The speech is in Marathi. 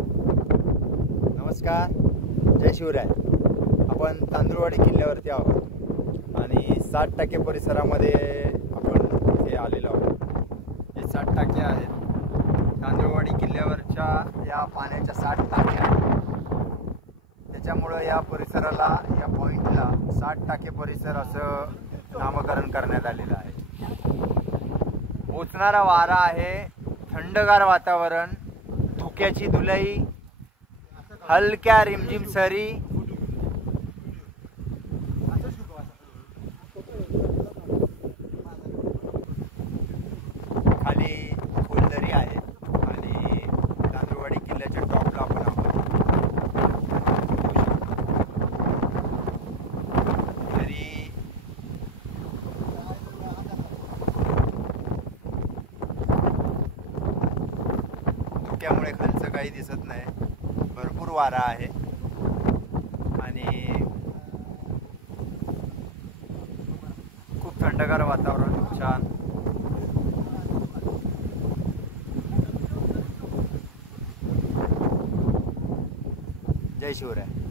नमस्कार, जय शिवराय. आपण तांदूळवाडी किल्ल्यावरती आहोत आणि 60% परिसरामध्ये आपण इथे आलेलो आहोत. हे 60 टाके आहेत. तांदूळवाडी किल्ल्यावरच्या या पाण्याच्या 60 टाक्या आहेत. त्याच्यामुळं या परिसराला, या पॉईंटला 60 टाके परिसर असं नामकरण करण्यात आलेलं आहे. पोचणारा वारा आहे, थंडगार वातावरण, धुक्याची धुलई, हलक्या रिमझिम सरी, खाली फुलदरी आहे आणि तांदूळवाडी किल्ल्याच्या टॉपला आपण आहोत. तरी धुक्यामुळे खालचं काही दिसत नाही. भरपूर वारा आहे आणि खूप थंडगार वातावरण, छान. जय शिवराय.